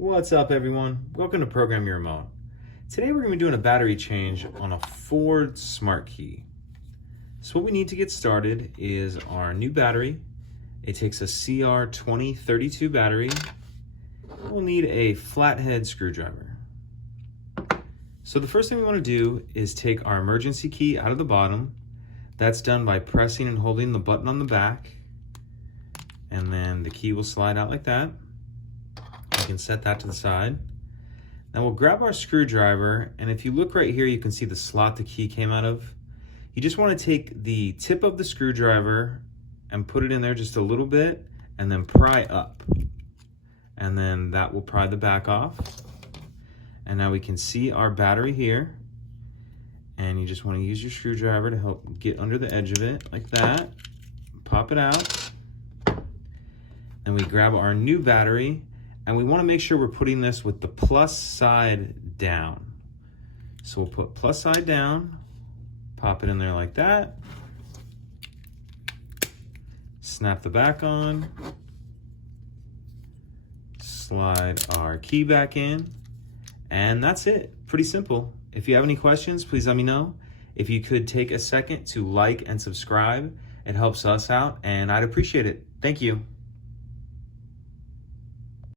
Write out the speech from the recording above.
What's up, everyone? Welcome to Program Your Remote. Today we're going to be doing a battery change on a Ford Smart Key. So what we need to get started is our new battery. It takes a CR2032 battery. We'll need a flathead screwdriver. So the first thing we want to do is take our emergency key out of the bottom. That's done by pressing and holding the button on the back. And then the key will slide out like that. You can set that to the side. Now we'll grab our screwdriver, and if you look right here, you can see the slot the key came out of. You just want to take the tip of the screwdriver and put it in there just a little bit, and then pry up. And then that will pry the back off. And now we can see our battery here. And you just want to use your screwdriver to help get under the edge of it, like that. Pop it out. Then we grab our new battery, and we want to make sure we're putting this with the plus side down. So we'll put plus side down, pop it in there like that, snap the back on, slide our key back in, and that's it. Pretty simple. If you have any questions, please let me know. If you could take a second to like and subscribe, it helps us out, and I'd appreciate it. Thank you.